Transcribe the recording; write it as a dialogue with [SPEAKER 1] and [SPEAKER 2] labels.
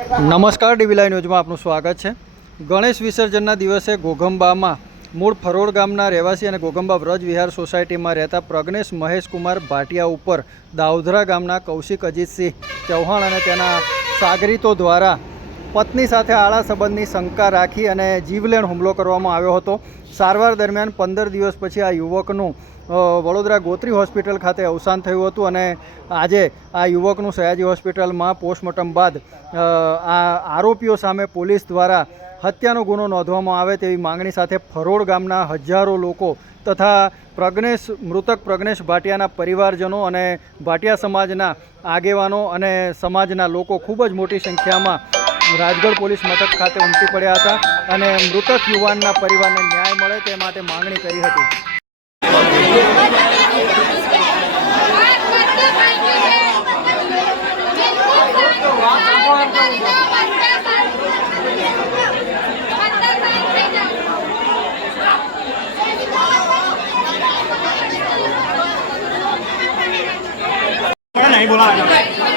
[SPEAKER 1] નમસ્કાર ડીવી લાઈવ ન્યૂઝમાં આપનું સ્વાગત છે. ગણેશ વિસર્જનના દિવસે ઘોઘંબામાં મૂળ ફરોડ ગામના રહેવાસી અને ગોગંબા વ્રજ વિહાર સોસાયટીમાં રહેતા પ્રજ્ઞેશ મહેશકુમાર ભાટિયા ઉપર દાઉધરા ગામના કૌશિક અજીતસિંહ ચૌહાણ અને તેના સાગરીતો દ્વારા પત્ની સાથે આળા સંબંધની શંકા રાખી અને જીવલેણ હુમલો કરવામાં આવ્યો હતો. સારવાર દરમિયાન પંદર દિવસ પછી આ યુવકનું વડોદરા ગોત્રી હોસ્પિટલ ખાતે અવસાન થયું હતું અને આજે આ યુવકનું સયાજી હોસ્પિટલમાં પોસ્ટમોર્ટમ બાદ આ આરોપીઓ સામે પોલીસ દ્વારા હત્યાનો ગુનો નોંધવામાં આવે તેવી માંગણી સાથે ફરોડ ગામના હજારો લોકો તથા પ્રજ્ઞેશ, મૃતક પ્રજ્ઞેશ ભાટિયાના પરિવારજનો અને ભાટિયા સમાજના આગેવાનો અને સમાજના લોકો ખૂબ જ મોટી સંખ્યામાં રાજગઢ પોલીસ મથક ખાતે ઉમટી પડ્યા હતા અને મૃતક યુવાનના પરિવારને ન્યાય મળે તે માટે માંગણી કરી હતી
[SPEAKER 2] नहीं बोला